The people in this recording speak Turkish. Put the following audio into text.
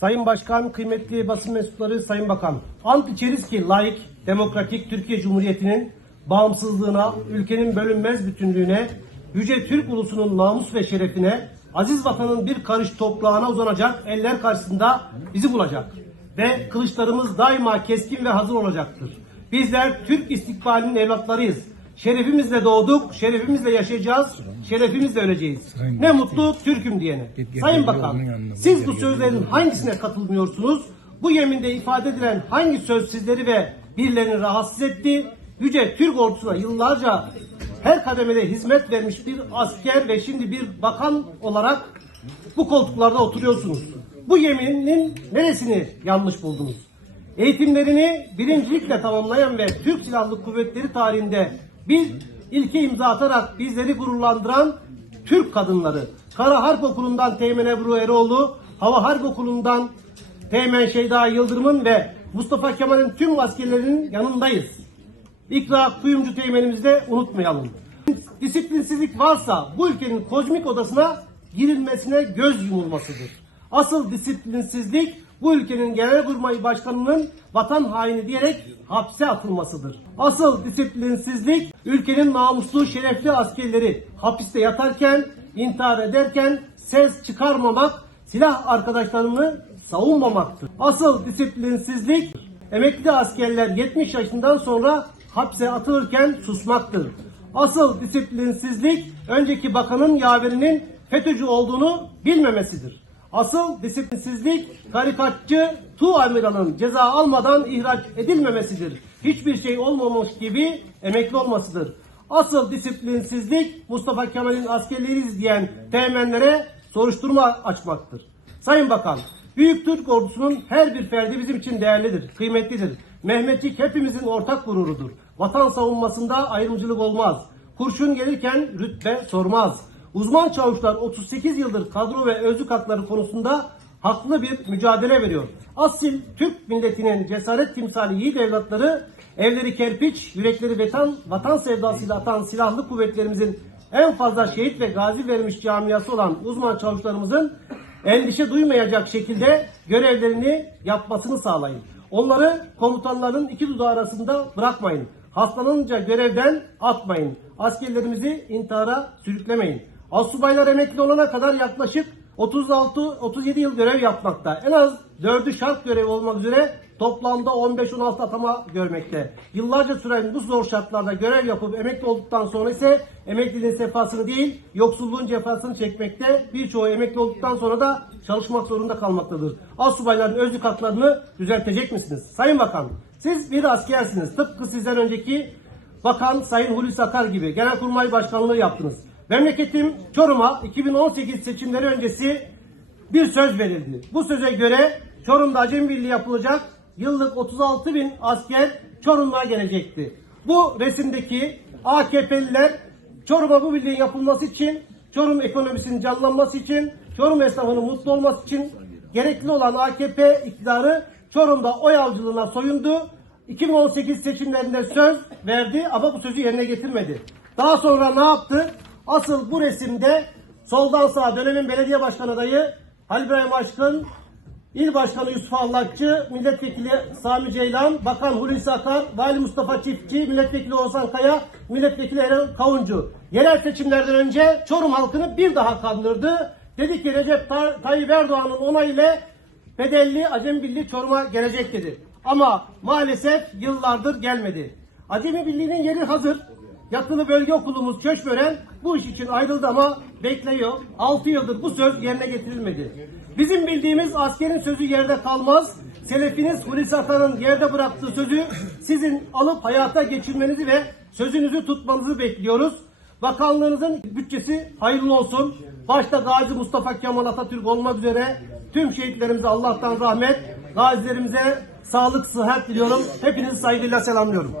Sayın Başkan, kıymetli basın mensupları, Sayın Bakan. Ant içeriz ki layık, demokratik Türkiye Cumhuriyeti'nin bağımsızlığına, ülkenin bölünmez bütünlüğüne, yüce Türk ulusunun namus ve şerefine, aziz vatanın bir karış toprağına uzanacak eller karşısında bizi bulacak. Ve kılıçlarımız daima keskin ve hazır olacaktır. Bizler Türk istikbalinin evlatlarıyız. Şerefimizle doğduk, şerefimizle yaşayacağız, şerefimizle öleceğiz. Ne mutlu Türk'üm diyene. Sayın Bakan, siz bu sözlerin hangisine katılmıyorsunuz? Bu yeminde ifade edilen hangi söz sizleri ve birilerini rahatsız etti? Yüce Türk ordusuna yıllarca her kademede hizmet vermiş bir asker ve şimdi bir bakan olarak bu koltuklarda oturuyorsunuz. Bu yeminin neresini yanlış buldunuz? Eğitimlerini birincilikle tamamlayan ve Türk Silahlı Kuvvetleri tarihinde bir ilke imza atarak bizleri gururlandıran Türk kadınları. Kara Harp Okulu'ndan Teğmen Ebru Eroğlu, Hava Harp Okulu'ndan Teğmen Şeyda Yıldırım'ın ve Mustafa Kemal'in tüm askerlerinin yanındayız. İkra kuyumcu teğmenimizi de unutmayalım. Disiplinsizlik varsa bu ülkenin kozmik odasına girilmesine göz yumulmasıdır. Asıl disiplinsizlik bu ülkenin genelkurmay başkanının vatan haini diyerek hapse atılmasıdır. Asıl disiplinsizlik ülkenin namuslu şerefli askerleri hapiste yatarken, intihar ederken ses çıkarmamak, silah arkadaşlarını savunmamaktır. Asıl disiplinsizlik emekli askerler 70 yaşından sonra hapse atılırken susmaktır. Asıl disiplinsizlik önceki bakanın yaverinin FETÖ'cü olduğunu bilmemesidir. Asıl disiplinsizlik karikatçı Tu Amiral'ın ceza almadan ihraç edilmemesidir. Hiçbir şey olmamış gibi emekli olmasıdır. Asıl disiplinsizlik Mustafa Kemal'in askerleriyiz diyen teğmenlere soruşturma açmaktır. Sayın Bakan, Büyük Türk ordusunun her bir ferdi bizim için değerlidir, kıymetlidir. Mehmetçik hepimizin ortak gururudur. Vatan savunmasında ayrımcılık olmaz. Kurşun gelirken rütbe sormaz. Uzman çavuşlar 38 yıldır kadro ve özlük hakları konusunda haklı bir mücadele veriyor. Asil Türk milletinin cesaret timsali yiğit evlatları evleri kerpiç, yürekleri vatan, vatan sevdasıyla atan silahlı kuvvetlerimizin en fazla şehit ve gazi vermiş camiası olan uzman çavuşlarımızın endişe duymayacak şekilde görevlerini yapmasını sağlayın. Onları komutanların iki dudağı arasında bırakmayın. Hastalanınca görevden atmayın. Askerlerimizi intihara sürüklemeyin. Asubaylar emekli olana kadar yaklaşık 36-37 yıl görev yapmakta. En az 4'ü şart görevi olmak üzere toplamda 15-16 atama görmekte. Yıllarca süren bu zor şartlarda görev yapıp emekli olduktan sonra ise emekliliğin sefasını değil yoksulluğun cefasını çekmekte. Birçoğu emekli olduktan sonra da çalışmak zorunda kalmaktadır. Asubayların özlük haklarını düzeltecek misiniz? Sayın Bakan siz bir askersiniz. Tıpkı sizden önceki Bakan Sayın Hulusi Akar gibi Genelkurmay Başkanlığı yaptınız. Memleketim Çorum'a 2018 seçimleri öncesi bir söz verildi. Bu söze göre Çorum'da Acem Birliği yapılacak. Yıllık 36 bin asker Çorum'a gelecekti. Bu resimdeki AKP'liler Çorum'a bu birliğin yapılması için, Çorum ekonomisinin canlanması için, Çorum esnafının mutlu olması için gerekli olan AKP iktidarı Çorum'da oy avcılığına soyundu. 2018 seçimlerinde söz verdi ama bu sözü yerine getirmedi. Daha sonra ne yaptı? Asıl bu resimde soldan sağa dönemin belediye başkan adayı Halil İbrahim Aşkın, İl Başkanı Yusuf Allakçı, Milletvekili Sami Ceylan, Bakan Hulusi Akar, Vali Mustafa Çiftçi, Milletvekili Oğuzhan Kaya, Milletvekili Eren Kavuncu. Yerel seçimlerden önce Çorum halkını bir daha kandırdı. Dedi ki Recep Ta- Tayyip Erdoğan'ın onayıyla bedelli Acemi Birliği Çorum'a gelecek dedi. Ama maalesef yıllardır gelmedi. Acemi Birliği'nin yeri hazır. Yatılı bölge okulumuz Köşmören bu iş için ayrıldı ama bekliyor. 6 yıldır bu söz yerine getirilmedi. Bizim bildiğimiz askerin sözü yerde kalmaz. Selefiniz Hulusi Akar'ın yerde bıraktığı sözü sizin alıp hayata geçirmenizi ve sözünüzü tutmanızı bekliyoruz. Bakanlığınızın bütçesi hayırlı olsun. Başta Gazi Mustafa Kemal Atatürk olmak üzere tüm şehitlerimize Allah'tan rahmet, gazilerimize sağlık, sıhhat diliyorum. Hepinizi saygıyla selamlıyorum.